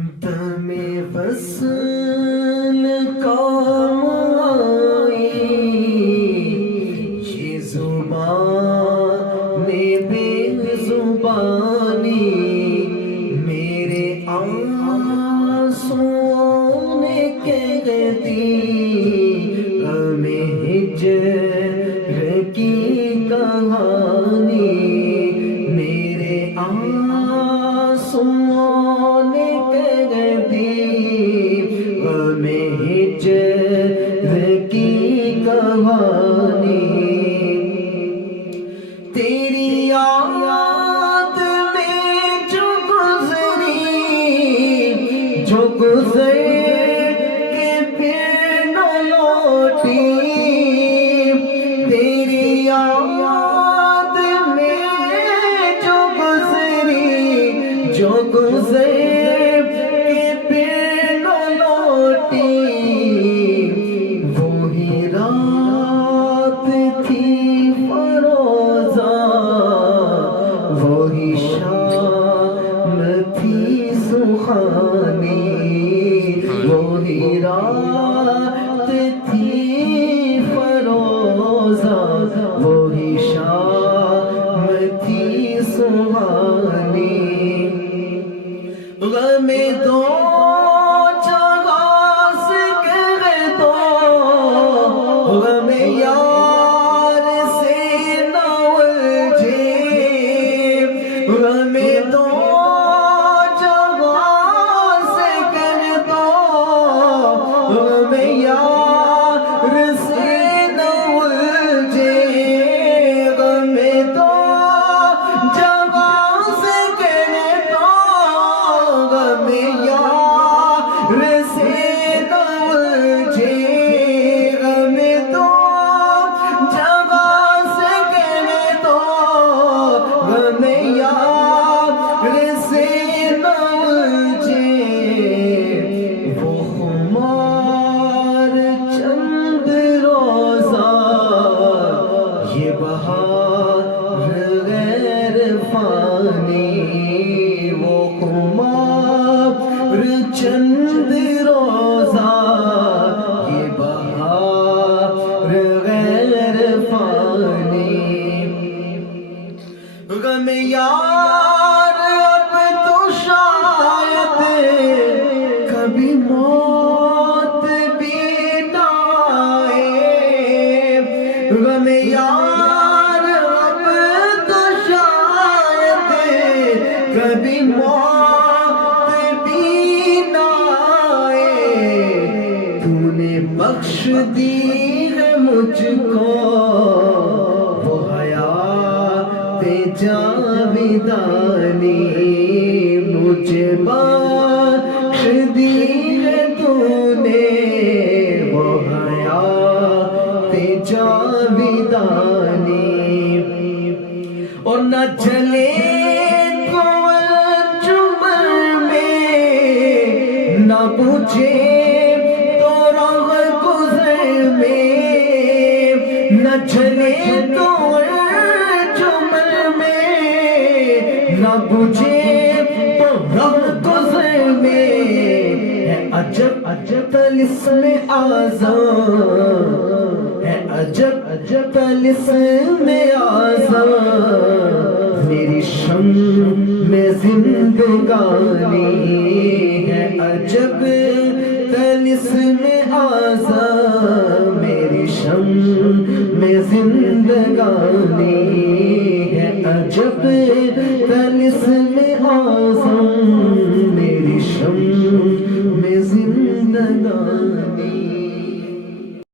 دم وصل کام آئی یہ زبان بے زبانی میرے آنسوؤں نے کہہ دی ہمیں ہجر کی کہانی میرے آنسوؤں نے کہہ دی ہمیں ہجر کی کہانی تیری یاد میں جو گزر کے پھر نہ لوٹی تیری یاد میں جو گزر کے پھر نہ لوٹی وہی رات تھی فروزہ وہی شام تھی سخانی وہی رات تھی فروزہ وہی شام تھی سہانی غم دو جگہ سے کر دو غم یار سے نہ الجھے غم دو جگہ سے کر دو غم یار سے نہ الجھے غم دو جگہ سے کر دو غم یار سے نہ الجھے غم دو جگہ سے کر دو غم یار سے نہ الجھے وہ خمار چند روزہ یہ بہار غیر فانی وہ خمار چند روزہ یہ بہار غیر فانی غم یار اب تو شاید کبھی موت بھی نہ آئے غم یار اب تو شاید کبھی موت بھی نہ آئے تو نے بخش دی ہے مجھ کو وہ حیات جاویدانی مجھے بخش دی ہے تو نے وہ حیات جاویدانی اور نہ جلے تو انجمن میں نہ بجھے تو راہ گزر میں نہ جلے تو انجمن میں نہ بجھے تو راہ گزر میں ہے عجب طلسم اعظم ہے عجب طلسم اعظم میری شمع زندگانی ہے عجب طلسم اعظم میری شمع زندگانی ہے عجب طلسم اعظم